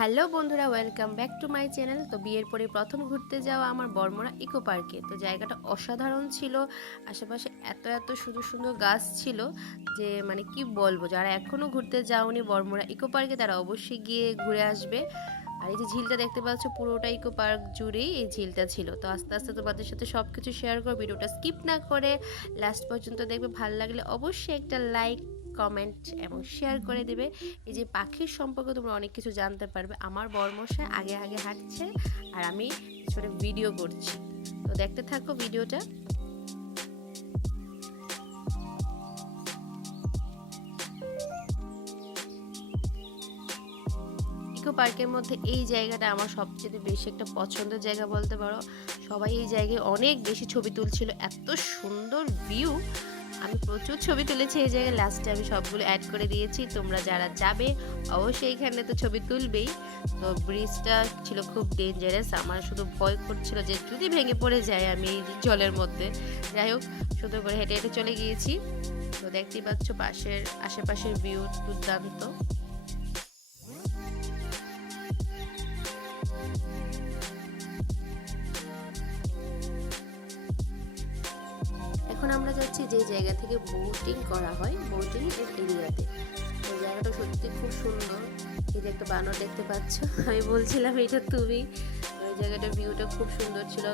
Hello বন্ধুরা, welcome back to my channel. তো বিয়ের পরে প্রথম ঘুরতে যাওয়া আমার বরমোড়া ইকো পার্কে। তো জায়গাটা অসাধারণ ছিল। আশেপাশে এত এত সুন্দর সুন্দর গাছ ছিল যে মানে কি বলবো, যারা এখনও ঘুরতে যাওনি বরমোড়া ইকো পার্কে তারা অবশ্যই গিয়ে ঘুরে আসবে। আর এই যে ঝিলটা দেখতে পাচ্ছ, পুরোটা ইকো পার্ক জুড়েই এই ঝিলটা ছিল। তো আস্তে আস্তে তোমাদের সাথে সব কিছু শেয়ার করো, ভিডিওটা স্কিপ না করে লাস্ট পর্যন্ত দেখবে। ভালো লাগলে অবশ্যই একটা লাইক, কমেন্ট এবং শেয়ার করে দেবে। এই যে পাখির সম্পর্কে তোমরা অনেক কিছু জানতে পারবে। আমার বরমশাই আগে আগে হাঁটছে আর আমি পিছনে ভিডিও করছি। তো দেখতে থাকো ভিডিওটা। ইকো পার্কের মধ্যে এই জায়গাটা আমার সবচেয়ে বেশি একটা পছন্দের জায়গা বলতে পারো। সবাই এই জায়গায় অনেক বেশি ছবি তুলছিল, এত সুন্দর ভিউ। আমি প্রচুর ছবি তুলেছি এই জায়গায়, লাস্টে আমি সবগুলো অ্যাড করে দিয়েছি। তোমরা যারা যাবে অবশ্যই এখানে তো ছবি তুলবেই। তো ব্রিজটা ছিল খুব ডেঞ্জারাস, আমার শুধু ভয় করছিল যে যদি ভেঙে পড়ে যায় আমি এই জলের মধ্যে। যাই হোক, সুন্দর করে হেঁটে হেঁটে চলে গিয়েছি। তো দেখতেই পাচ্ছ পাশের আশেপাশের ভিউ দুর্দান্ত। এখন আমরা যাচ্ছি যে জায়গা থেকে বোটিং করা হয়, বোটিং এর এরিয়াতে। তো জায়গাটা সত্যি খুব সুন্দর। এই যে একটা বানর দেখতে পাচ্ছ, আমি বলছিলাম এটা তুমি। ওই জায়গাটার ভিউটা খুব সুন্দর ছিল,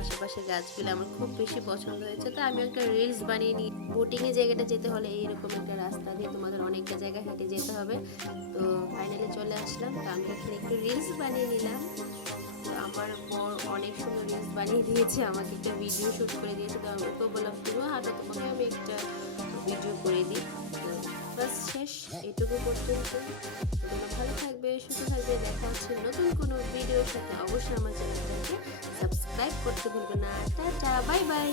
আশেপাশে গাছগুলো আমার খুব বেশি পছন্দ হয়েছে। তো আমি একটা রিলস বানিয়ে নিই। বোটিং এর জায়গাটা যেতে হলে এইরকম একটা রাস্তা দিয়ে তোমাদের অনেকটা জায়গা হেঁটে যেতে হবে। তো ফাইনালি চলে আসলাম। তো আমি এখানে একটু রিলস বানিয়ে নিলাম। আমার বর অনেক সুন্দর রিলস বানিয়ে দিয়েছে, আমাকে একটা ভিডিও শ্যুট করে দিয়েছে। তো আমি ওকেও বললাম তুমিও হাঁটো, তোমাকে আমি একটা ভিডিও করে দিই। তো বাস শেষ এটুকু পর্যন্ত। তোমরা ভালো থাকবে, সুস্থ থাকবে। দেখা হচ্ছে নতুন কোনো ভিডিওর সাথে। অবশ্যই আমার চ্যানেলটাকে সাবস্ক্রাইব করতে ভুলবে না। Tata, bye bye.